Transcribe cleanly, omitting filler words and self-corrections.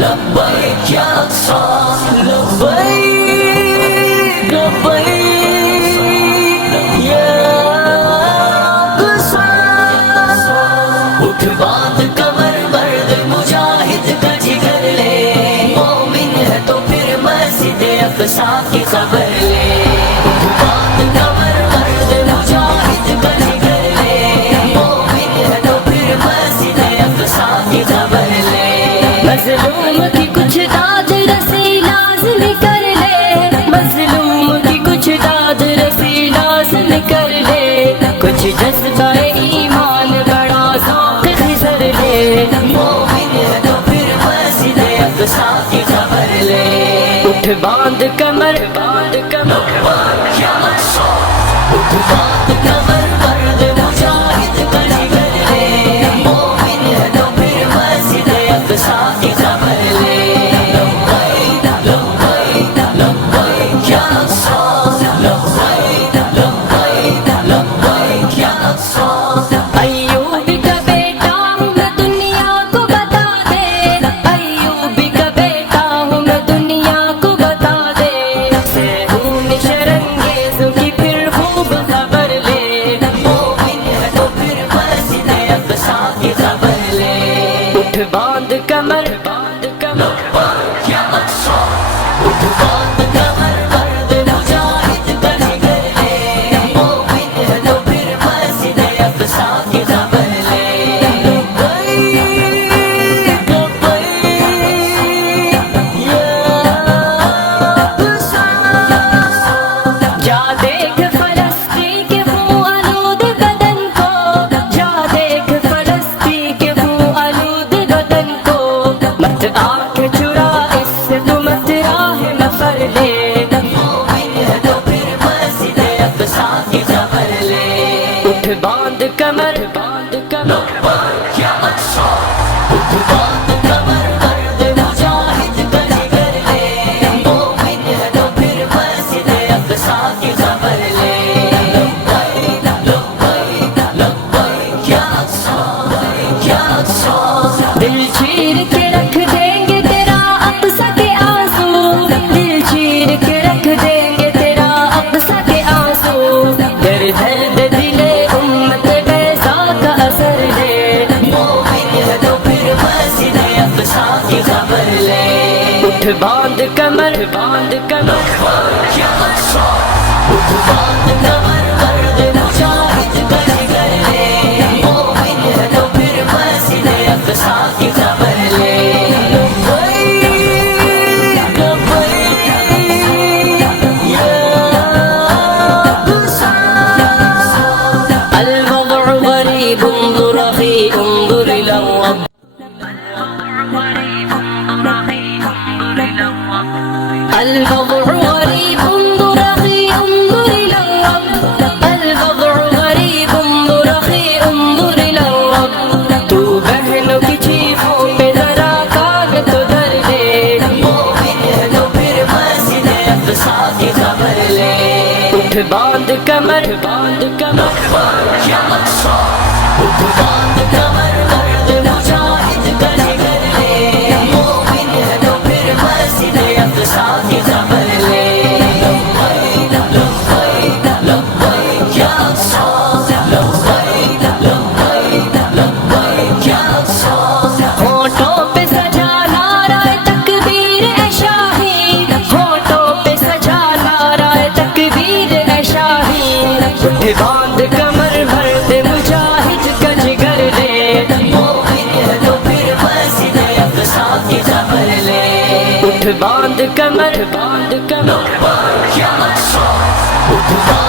لبیک یا اقصی لبیک لبیک یا اقصی اٹھ باندھ کمر مرد مجاہد کا جگر لے مومن ہے تو پھر مسجد اقصی کی خبر لے اٹھ باندھ کمر مرد مجاہد کا جگر لے مومن ہے تو پھر مسجد اقصی کی خبر لے مظلوم کی کچھ داد رسی لازم کر لے مظلوم کی کچھ داد رسی لازم کر لے کچھ جذبہ ایمان بڑا ذوق خضر لے مومن ہے تو پھر مسجد اقصی کی خبر لے اٹھ باندھ کمر باندھ کمر لبیک یا اقصی اٹھ باندھ کمر مرد مجاہد کا جگر لے مومن ہے تو پھر مسجد اقصی کی خبر لے لبیک لبیک لبیک یا اقصی لبیک لبیک لبیک یا اقصی ایوب کا بیٹا ہوں میں دنیا کو بتا دے ایوب کا بیٹا ہوں میں دنیا کو بتا دے سے ہوں شرنگیزوں کی پھر خوب خبر لے مومن ہے تو پھر مسجد اقصی کی خبر لے اٹھ باندھ کمر باندھ کمر لبیک یا اقصی اٹھ باندھ کمر مرد مجاہد کا جگر لے مومن ہے تو پھر مسجد اقصی کی خبر لے لبیک لبیک یا اقصی جا دیکھ فلسطین کے خون آلود بدن کو جا دیکھ فلسطین کے خون آلود بدن کو مت آنکھ چرا اس سے تو مت راہ نفر لے مومن ہے تو پھر مسجد اقصی کی خبر لے اٹھ باندھ کمر باندھ کمر لبیک یا اقصی اٹھ باندھ کمر مرد مجاہد کا جگر لے مومن ہے تو پھر مسجد اقصی کی خبر لے لبیک لبیک لبیک یا اقصی یا اقصی دل چیر کے رکھ دیں گے تیرا اقصی کے آنسو دل چیر کے رکھ دیں گے تیرا اقصی کے آنسو در درد دل امت بیضا کا اثر لے مومن ہے تو پھر مسجد اقصی کی خبر لے اٹھ باندھ کمر باندھ کمر لبیک یا اقصی اٹھ باندھ کمر مرد مجاہد کا جگر لے مومن ہے تو پھر مسجد اقصی کی خبر لے لبیک لبیک یا اقصی الوضع غریب انظر اخی انظر الاوض الوضع غریب انظر اخی انظر الاوض الوضع غریب انظر اخی انظر الاوض تو بہنوں کی چیخوں پہ ذرا کان تو دھر لے مومن ہے تو پھر مسجد اقصی کی خبر لے اٹھ باندھ کمر باندھ کمر لبیک یا اقصی اٹھ باندھ کمر مرد مجاہد کا جگر لے مومن ہے تو پھر مسجد اقصی کی خبر لے لبیک لبیک لبیک یا اقصی لبیک لبیک لبیک یا اقصی ہونٹوں پہ سجا نعرہ تکبیر اے شاہی ہونٹوں پہ سجا نعرہ تکبیر اے شاہی اٹھ باندھ کمر مرد مجاہد کا جگر لے مومن ہے تو پھر مسجد اقصی کی خبر لے اٹھ باندھ کمر باندھ کمر لبیک یا اقصی اٹھ باندھ